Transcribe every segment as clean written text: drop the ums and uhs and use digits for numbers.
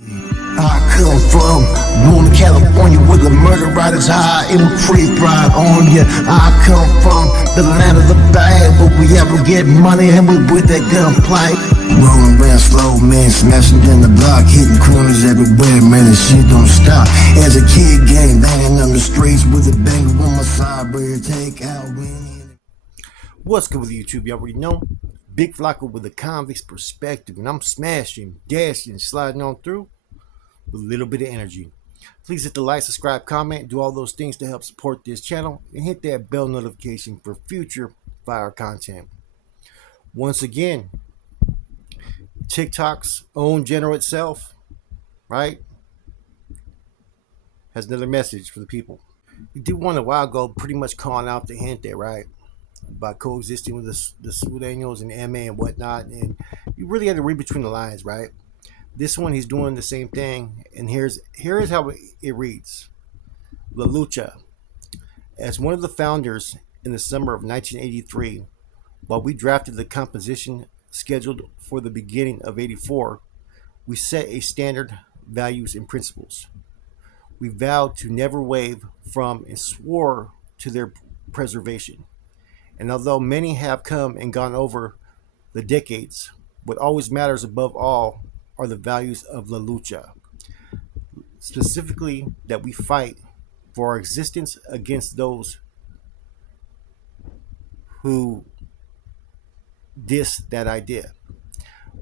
I come from Northern California where the murder rate is high and the free ride on ya. I come from the land of the bad, but we ever get money and we with that gunplay. Rolling around slow, man, smashing down the block, hitting corners everywhere, man, the shit don't stop. As a kid, gang banging on the streets with a banger on my side, where take out winning. What's good with YouTube? You already know. Big Flocko with a convict's perspective, and I'm smashing, dashing, sliding on through with a little bit of energy. Please hit the like, subscribe, comment, do all those things to help support this channel, and hit that bell notification for future fire content. Once again, TikTok's own general itself, right, has another message for the people. We did one a while ago, pretty much calling out the hint there, right? About coexisting with the Sudanos and MA and whatnot, and you really had to read between the lines, right? This one, he's doing the same thing, and here is how it reads: La Lucha. As one of the founders in the summer of 1983, while we drafted the composition scheduled for the beginning of '84, we set a standard, values, and principles. We vowed to never wave from and swore to their preservation. And although many have come and gone over the decades, what always matters above all are the values of La Lucha. Specifically, that we fight for our existence against those who diss that idea.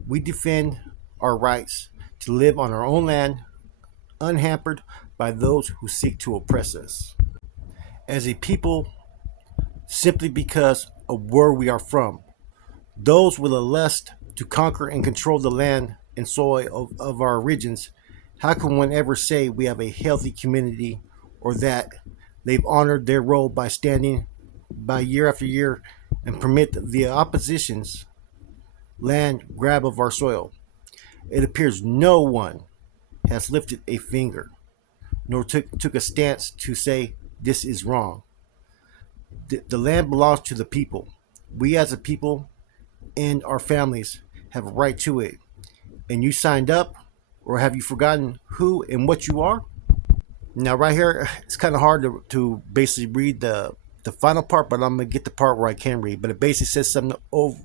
We defend our rights to live on our own land, unhampered by those who seek to oppress us. As a people, simply because of where we are from, those with a lust to conquer and control the land and soil of our origins, how can one ever say we have a healthy community, or that they've honored their role by standing by year after year and permit the opposition's land grab of our soil? It appears no one has lifted a finger, nor took a stance to say this is wrong. The land belongs to the people. We as a people and our families have a right to it. And you signed up, or have you forgotten who and what you are? Now, right here, it's kind of hard to basically read the final part, but I'm going to get the part where I can read. But it basically says something over,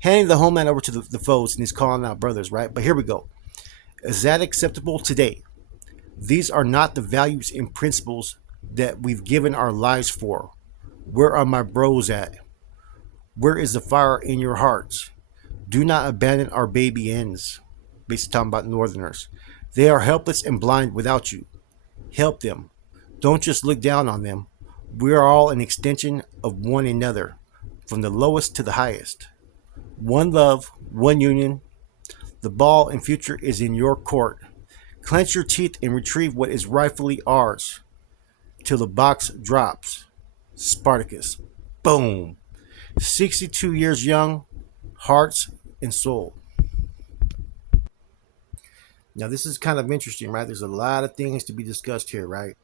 handing the homeland over to the foes, and he's calling out brothers, right? But here we go. Is that acceptable today? These are not the values and principles that we've given our lives for. Where are my bros at? Where is the fire in your hearts? Do not abandon our baby ends. Basically talking about Northerners. They are helpless and blind without you. Help them. Don't just look down on them. We are all an extension of one another, from the lowest to the highest. One love, one union. The ball and future is in your court. Clench your teeth and retrieve what is rightfully ours, till the box drops. Spartacus. Boom. 62 years young, hearts and soul. Now, this is kind of interesting, right? There's a lot of things to be discussed here, right?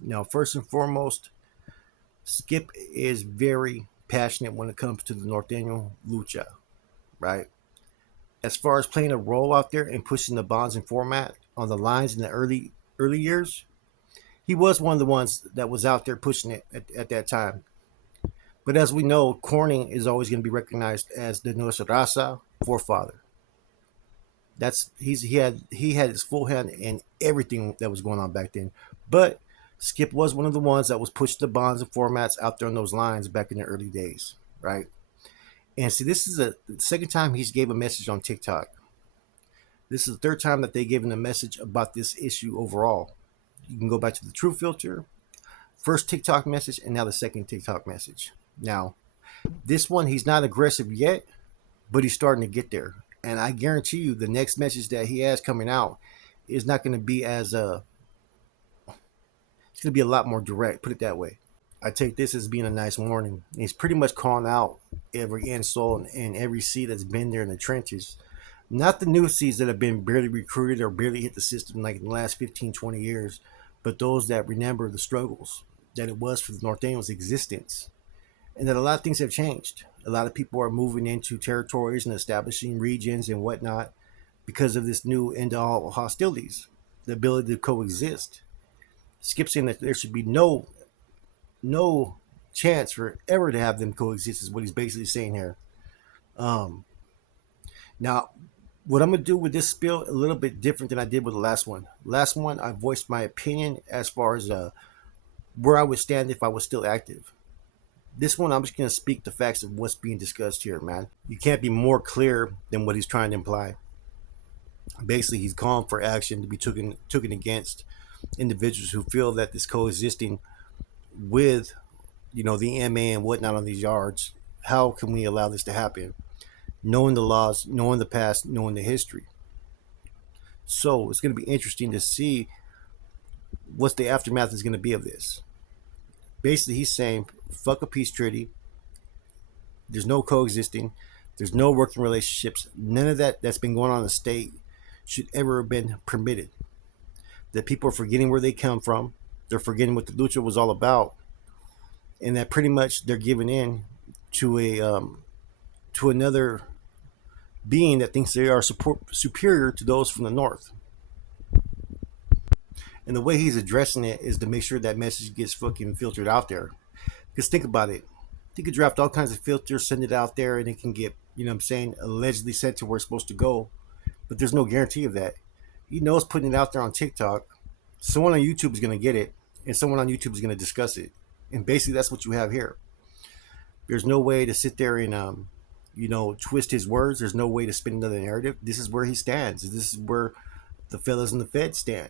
Now, first and foremost, Skip is very passionate when it comes to the Norteño lucha, right? As far as playing a role out there and pushing the bonds and format on the lines in the early years, he was one of the ones that was out there pushing it at that time. But as we know, Corning is always going to be recognized as the Nuestra Raza forefather. He had his full hand in everything that was going on back then. But Skip was one of the ones that was pushing the bonds and formats out there on those lines back in the early days, right? And see, this is the second time he's gave a message on TikTok. This is the third time that they gave him a message about this issue overall. You can go back to the True Filter, first TikTok message, and now the second TikTok message. Now, this one, he's not aggressive yet, but he's starting to get there. And I guarantee you the next message that he has coming out is not going to be as it's going to be a lot more direct, put it that way. I take this as being a nice warning. He's pretty much calling out every insult and every seed that's been there in the trenches. Not the new seeds that have been barely recruited or barely hit the system like in the last 15, 20 years, but those that remember the struggles that it was for the Norteños' existence. And that a lot of things have changed. A lot of people are moving into territories and establishing regions and whatnot. because of this new end all hostilities, the ability to coexist. Skip's saying that there should be no chance for ever to have them coexist is what he's basically saying here. Um, Now, what I'm gonna do with this spill a little bit different than I did with the last one. Last one, I voiced my opinion as far as where I would stand if I was still active. This one, I'm just gonna speak the facts of what's being discussed here, man. You can't be more clear than what he's trying to imply. Basically, he's calling for action to be taken against individuals who feel that this coexisting with, the MA and whatnot on these yards. How can we allow this to happen? Knowing the laws, knowing the past, knowing the history. So it's going to be interesting to see what the aftermath is going to be of this. Basically, he's saying, fuck a peace treaty. There's no coexisting. There's no working relationships. None of that's been going on in the state should ever have been permitted. That people are forgetting where they come from. They're forgetting what the lucha was all about, and that pretty much they're giving in to to another being that thinks they are superior to those from the north. And the way he's addressing it is to make sure that message gets fucking filtered out there. Because think about it. He could draft all kinds of filters, send it out there, and it can get, what I'm saying, allegedly sent to where it's supposed to go. But there's no guarantee of that. He knows putting it out there on TikTok, someone on YouTube is going to get it, and someone on YouTube is going to discuss it. And basically, that's what you have here. There's no way to sit there and, twist his words. There's no way to spin another narrative. This is where he stands. This is where the fellas in the Fed stand.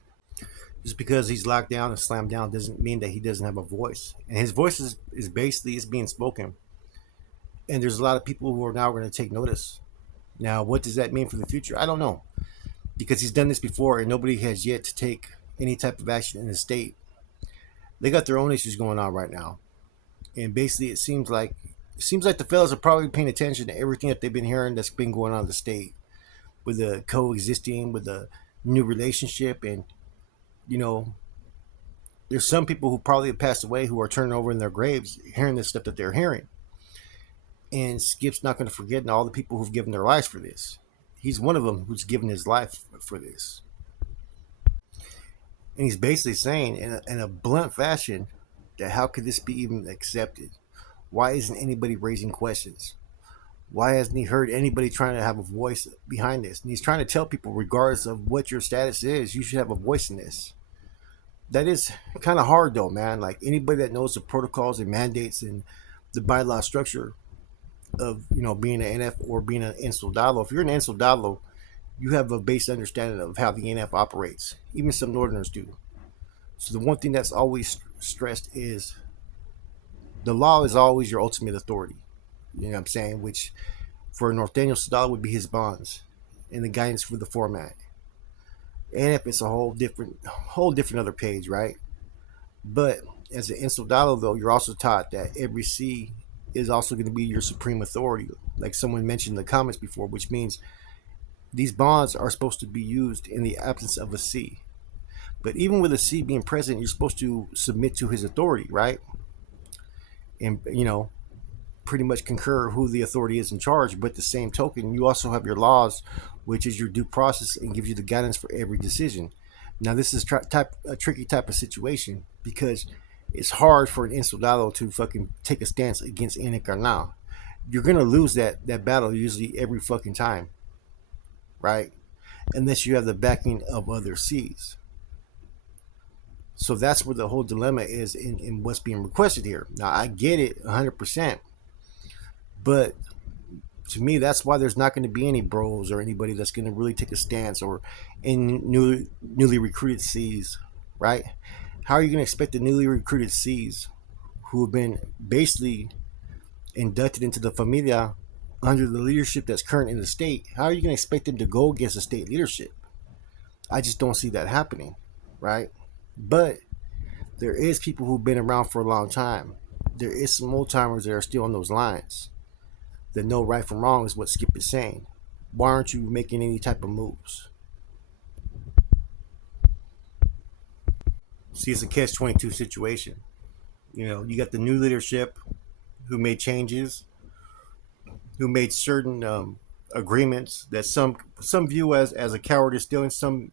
Just because he's locked down and slammed down doesn't mean that he doesn't have a voice. And his voice is basically is being spoken. And there's a lot of people who are now going to take notice. Now, what does that mean for the future? I don't know. Because he's done this before and nobody has yet to take any type of action in the state. They got their own issues going on right now. And basically it seems like the fellas are probably paying attention to everything that they've been hearing that's been going on in the state. With the coexisting, with the new relationship, and you know, there's some people who probably have passed away who are turning over in their graves hearing this stuff that they're hearing. And Skip's not going to forget all the people who've given their lives for this. He's one of them who's given his life for this. And he's basically saying in a blunt fashion that how could this be even accepted? Why isn't anybody raising questions? Why hasn't he heard anybody trying to have a voice behind this? And he's trying to tell people, regardless of what your status is, you should have a voice in this. That is kind of hard though, man. Like anybody that knows the protocols and mandates and the bylaw structure of being an NF or being an insoldado. If you're an insoldado, you have a base understanding of how the NF operates. Even some Northerners do. So the one thing that's always stressed is the law is always your ultimate authority. You know what I'm saying? Which for a Norteno soldado would be his bonds and the guidance for the format. NF is a whole different other page, right? But as an insoldado, though, you're also taught that every C is also going to be your supreme authority, like someone mentioned in the comments before, which means these bonds are supposed to be used in the absence of a C. But even with a C being present, you're supposed to submit to his authority, right? And, pretty much concur who the authority is in charge. But the same token, you also have your laws, which is your due process and gives you the guidance for every decision. Now, this is a tricky type of situation because it's hard for an insoldado to fucking take a stance against any carnal. You're gonna lose that battle usually every fucking time, right? Unless you have the backing of other C's. So that's where the whole dilemma is in what's being requested here. Now I get it 100%, but to me that's why there's not going to be any bros or anybody that's going to really take a stance or in newly recruited C's, right? How are you going to expect the newly recruited C's who have been basically inducted into the Familia under the leadership that's current in the state? How are you going to expect them to go against the state leadership? I just don't see that happening, right? But there is people who've been around for a long time. There is some old timers that are still on those lines. That know right from wrong is what Skip is saying. Why aren't you making any type of moves? See, it's a catch-22 situation. You got the new leadership who made changes, who made certain agreements that some view as a cowardice stealing, some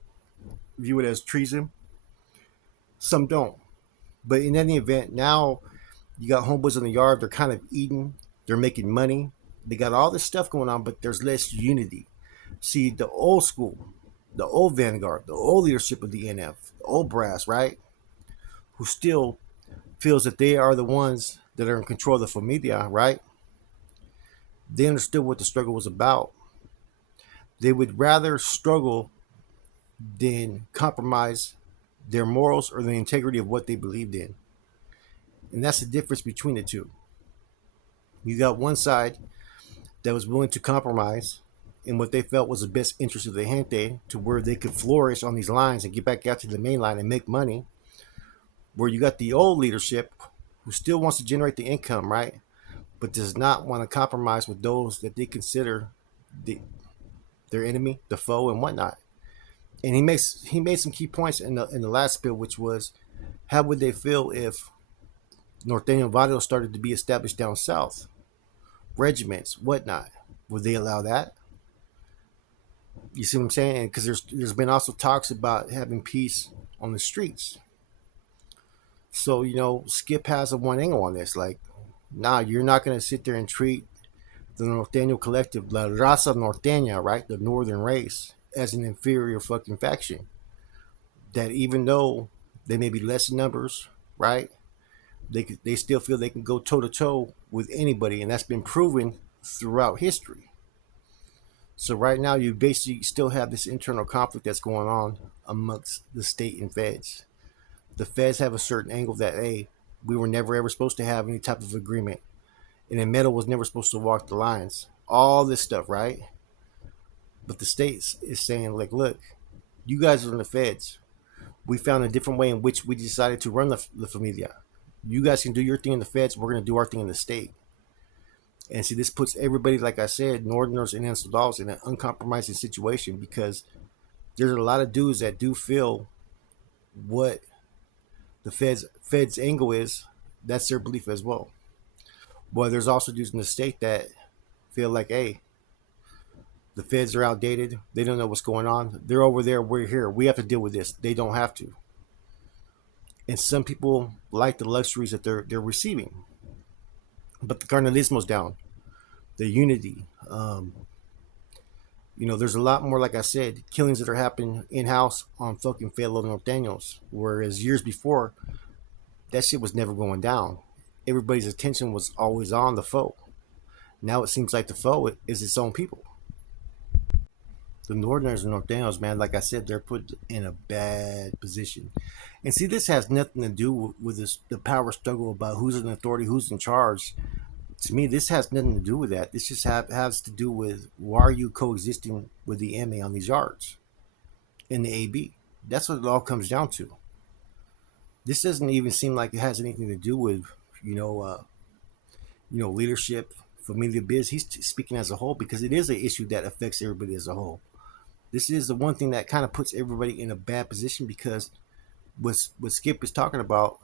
view it as treason, some don't. But in any event, now you got homeboys in the yard. They're kind of eating. They're making money. They got all this stuff going on, but there's less unity. See, the old school, the old vanguard, the old leadership of the NF, the old brass, right? Who still feels that they are the ones that are in control of the familia, right? They understood what the struggle was about. They would rather struggle than compromise their morals or the integrity of what they believed in. And that's the difference between the two. You got one side that was willing to compromise in what they felt was the best interest of the gente to where they could flourish on these lines and get back out to the main line and make money. Where you got the old leadership who still wants to generate the income, right? But does not want to compromise with those that they consider the, their enemy, the foe, and whatnot. And he made some key points in the last bill, which was how would they feel if Nortena barrios started to be established down south, regiments, whatnot? Would they allow that? You see what I'm saying? Because there's been also talks about having peace on the streets. So Skip has a one angle on this. Like, nah, you're not gonna sit there and treat the Norteño collective, La Raza Norteña, right, the northern race, as an inferior fucking faction. That even though they may be less in numbers, right, they still feel they can go toe to toe with anybody, and that's been proven throughout history. So right now, you basically still have this internal conflict that's going on amongst the state and feds. The feds have a certain angle that, hey, we were never ever supposed to have any type of agreement, and the metal was never supposed to walk the lines. All this stuff, right? But the states is saying, like, look, you guys are in the feds. We found a different way in which we decided to run the familia. You guys can do your thing in the feds. We're going to do our thing in the state. And see, this puts everybody, like I said, Northerners and Ensodados, in an uncompromising situation because there's a lot of dudes that do feel what the feds angle is. That's their belief as well. But there's also dudes in the state that feel like, hey, the feds are outdated. They don't know what's going on. They're over there. We're here. We have to deal with this. They don't have to. And some people like the luxuries that they're receiving. But the carnalismo's down. The unity. There's a lot more, like I said, killings that are happening in-house on fucking fellow Norteños. Whereas years before, that shit was never going down. Everybody's attention was always on the foe. Now it seems like the foe is its own people. The Northerners and Norteños, man, like I said, they're put in a bad position. And see, this has nothing to do with the power struggle about who's in authority, who's in charge. To me, this has nothing to do with that. This just has to do with why are you coexisting with the MA on these yards in the AB. That's what it all comes down to. This doesn't even seem like it has anything to do with, leadership, familia biz. He's speaking as a whole because it is an issue that affects everybody as a whole. This is the one thing that kind of puts everybody in a bad position because what Skip is talking about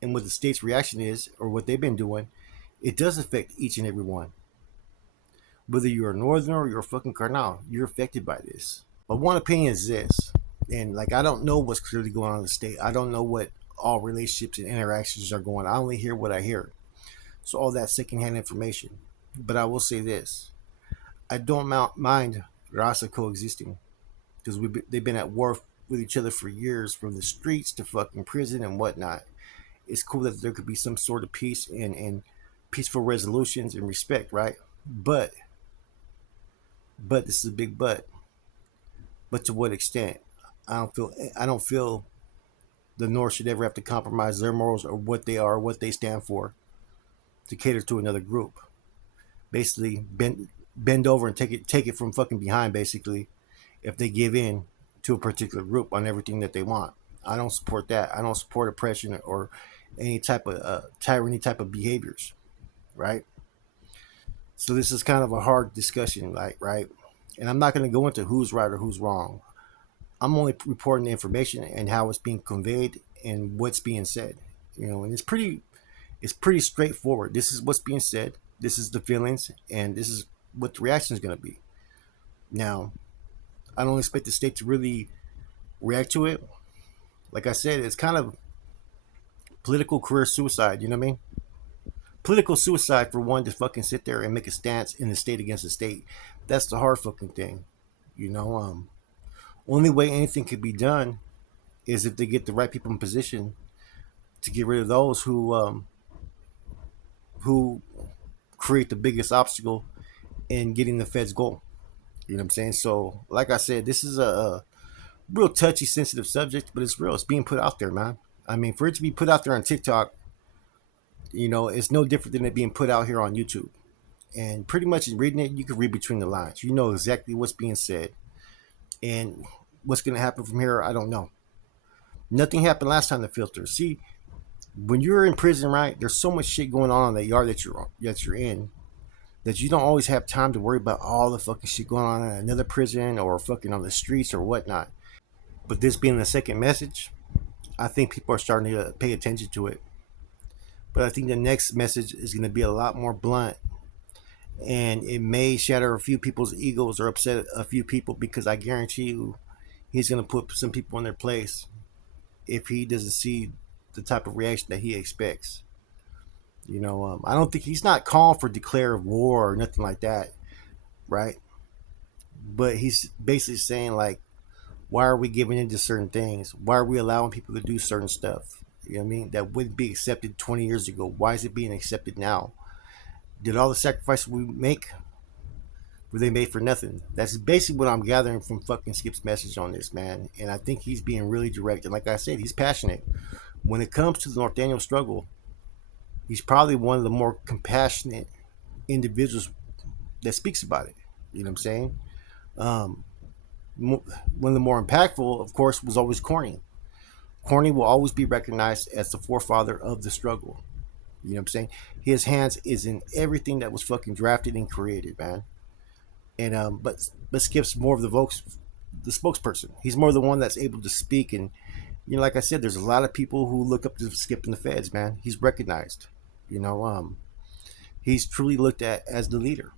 and what the state's reaction is or what they've been doing, it does affect each and every one. Whether you're a northerner or you're a fucking carnal, you're affected by this. But one opinion is this, and like I don't know what's clearly going on in the state. I don't know what all relationships and interactions are going. I only hear what I hear. So all that secondhand information. But I will say this: I don't mind Raza coexisting because they've been at war with each other for years, from the streets to fucking prison and whatnot. It's cool that there could be some sort of peace and peaceful resolutions and respect, right? But this is a big but. But to what extent? I don't feel the North should ever have to compromise their morals or what they are, what they stand for, to cater to another group. Basically, bend over and take it from fucking behind. Basically, if they give in to a particular group on everything that they want, I don't support that. I don't support oppression or any type of tyranny type of behaviors, right? So this is kind of a hard discussion, like, right? And I'm not going to go into who's right or who's wrong. I'm only reporting the information and how it's being conveyed and what's being said. And it's pretty straightforward. This is what's being said. This is the feelings, and this is what the reaction is going to be. Now, I don't expect the state to really react to it. Like I said, it's kind of political career suicide. You know what I mean? Political suicide for one to fucking sit there and make a stance in the state against the state. That's the hard fucking thing. You know, only way anything could be done is if they get the right people in position to get rid of those who create the biggest obstacle in getting the Fed's goal. You know what I'm saying? So, like I said, this is a real touchy, sensitive subject, but it's real. It's being put out there, man. I mean, for it to be put out there on TikTok, you know, it's no different than it being put out here on YouTube. And pretty much in reading it, you can read between the lines. You know exactly what's being said. And what's going to happen from here, I don't know. Nothing happened last time the filter. See, when you're in prison, right, there's so much shit going on in the yard that you're in that you don't always have time to worry about all the fucking shit going on in another prison or fucking on the streets or whatnot. But this being the second message, I think people are starting to pay attention to it. But I think the next message is going to be a lot more blunt. And it may shatter a few people's egos or upset a few people, because I guarantee you he's going to put some people in their place if he doesn't see the type of reaction that he expects. You know, I don't think he's not calling for declare war or nothing like that, right? But he's basically saying, like, why are we giving in to certain things? Why are we allowing people to do certain stuff? You know what I mean? That wouldn't be accepted 20 years ago. Why is it being accepted now? Did all the sacrifices we make, were they made for nothing? That's basically what I'm gathering from fucking Skip's message on this, man. And I think he's being really direct. And like I said, he's passionate. When it comes to the Nortena struggle, he's probably one of the more compassionate individuals that speaks about it. You know what I'm saying? One of the more impactful, of course, was always Corny. Corny will always be recognized as the forefather of the struggle. You know what I'm saying? His hands is in everything that was fucking drafted and created, man. And but Skip's more of the spokesperson. He's more the one that's able to speak. And you know, like I said, there's a lot of people who look up to Skip in the feds, man. He's recognized. You know, he's truly looked at as the leader,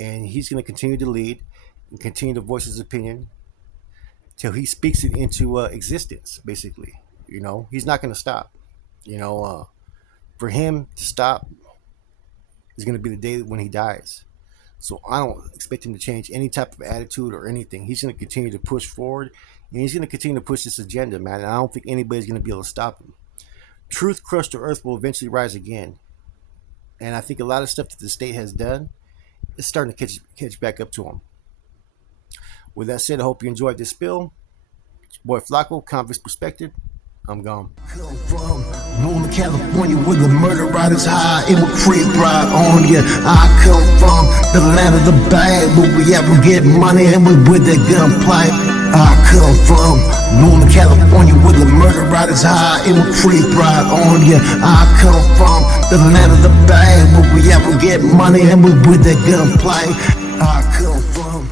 and he's going to continue to lead and continue to voice his opinion till he speaks it into existence. Basically, you know, he's not going to stop. You know, for him to stop is going to be the day when he dies. So I don't expect him to change any type of attitude or anything. He's going to continue to push forward, and he's going to continue to push this agenda, man. And I don't think anybody's going to be able to stop him. Truth crushed to earth will eventually rise again. And I think a lot of stuff that the state has done is starting to catch back up to him. With that said, I hope you enjoyed this spill. It's your boy Flacco, Convict's Perspective. I'm gone. Come from Northern California where the murder rate is high, it will creep right on you. I come from the land of the bad, where we ever get money and we with that gunplay. I come from Northern California where the murder rate is high, it will creep right on you. I come from the land of the bad, where we ever get money and we with that gunplay. I come from